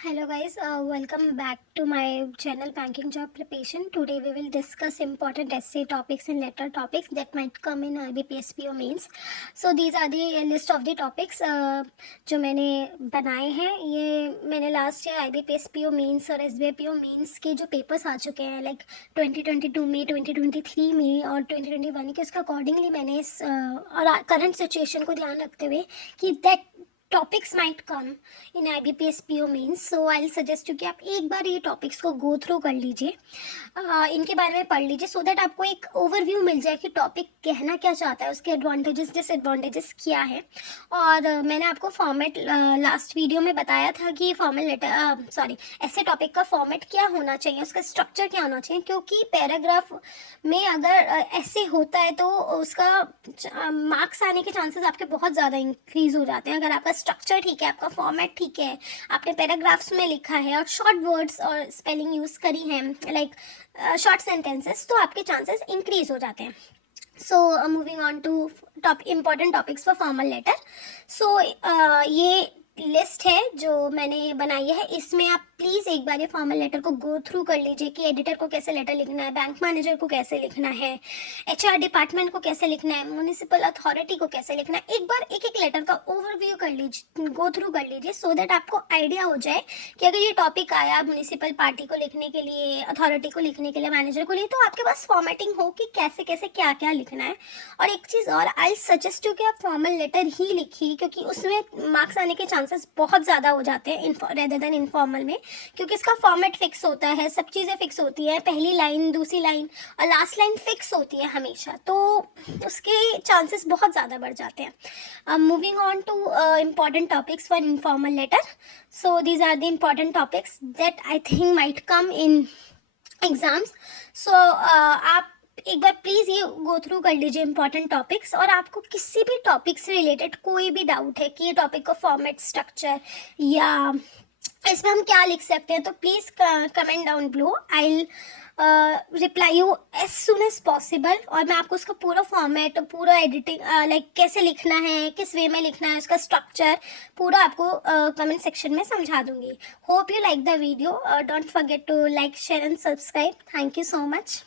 Hello guys, welcome back to my channel Banking Job Preparation. Today we will discuss important essay topics and letter topics that might come in IBPS PO means. So these are the list of the topics जो मैंने बनाए हैं. ये मैंने last year IBPS PO means और SBI PO means के जो papers आ चुके हैं लाइक 2022 में, 2023 में और 2021 के, उसके अकॉर्डिंगली मैंने इस और करंट सिचुएशन को ध्यान रखते हुए कि that topics might come in IBPS PO means. So I suggest कि आप एक बार ये टॉपिक्स को गो थ्रू कर लीजिए, इनके बारे में पढ़ लीजिए सो दैट आपको एक ओवरव्यू मिल जाए कि टॉपिक कहना क्या चाहता है, उसके एडवांटेजेस डिसएडवांटेजेस क्या है. और मैंने आपको फॉर्मेट लास्ट वीडियो में बताया था कि फॉर्मल लेटर ऐसे टॉपिक का फॉर्मेट क्या होना चाहिए, उसका स्ट्रक्चर क्या होना चाहिए, क्योंकि पैराग्राफ में अगर ऐसे होता है तो उसका मार्क्स आने के चांसेस आपके बहुत ज़्यादा इंक्रीज हो जाते हैं. अगर आपका स्ट्रक्चर ठीक है, आपका फॉर्मेट ठीक है, आपने पैराग्राफ्स में लिखा है और शॉर्ट वर्ड्स और स्पेलिंग यूज़ करी है लाइक शॉर्ट सेंटेंसेस, तो आपके चांसेस इंक्रीज हो जाते हैं. So moving on to important topics for formal letter. So ये लिस्ट है जो मैंने बनाई है. इसमें आप प्लीज़ एक बार ये फॉर्मल लेटर को गो थ्रू कर लीजिए कि एडिटर को कैसे लेटर लिखना है, बैंक मैनेजर को कैसे लिखना है, HR डिपार्टमेंट को कैसे लिखना है, म्यूनिसिपल अथॉरिटी को कैसे लिखना है. एक बार एक एक लेटर का ओवरव्यू कर लीजिए, गो थ्रू कर लीजिए सो दैट आपको आइडिया हो जाए कि अगर ये टॉपिक आया म्यूनिसिपल पार्टी को लिखने के लिए, अथॉरिटी को लिखने के लिए, मैनेजर को लिए, तो आपके पास फॉर्मेटिंग हो कि कैसे कैसे क्या क्या लिखना है. और एक चीज़ और, आई सजेस्ट यू कि आप फॉर्मल लेटर ही लिखिए क्योंकि उसमें मार्क्स आने के चांसेस बहुत ज़्यादा हो जाते हैं रेदर देन इनफॉर्मल में, क्योंकि इसका फॉर्मेट फिक्स होता है, सब चीज़ें फिक्स होती हैं, पहली लाइन, दूसरी लाइन और लास्ट लाइन फिक्स होती है हमेशा, तो उसके चांसेस बहुत ज़्यादा बढ़ जाते हैं. Moving on to important topics for informal letter. So these are the important topics that I think might come in exams. So आप एक बार प्लीज़ ये गो थ्रू कर लीजिए इंपॉर्टेंट टॉपिक्स. और आपको किसी भी टॉपिक से रिलेटेड कोई भी डाउट है कि ये टॉपिक का फॉर्मेट, स्ट्रक्चर या इसमें हम क्या लिख सकते हैं, तो please comment down below. I reply you as soon as possible. और मैं आपको उसका पूरा फॉर्मेट, पूरा एडिटिंग लाइक कैसे लिखना है, किस वे में लिखना है, उसका स्ट्रक्चर पूरा आपको कमेंट सेक्शन में समझा दूंगी. Hope you like the video. Don't forget to like, share and subscribe. Thank you so much.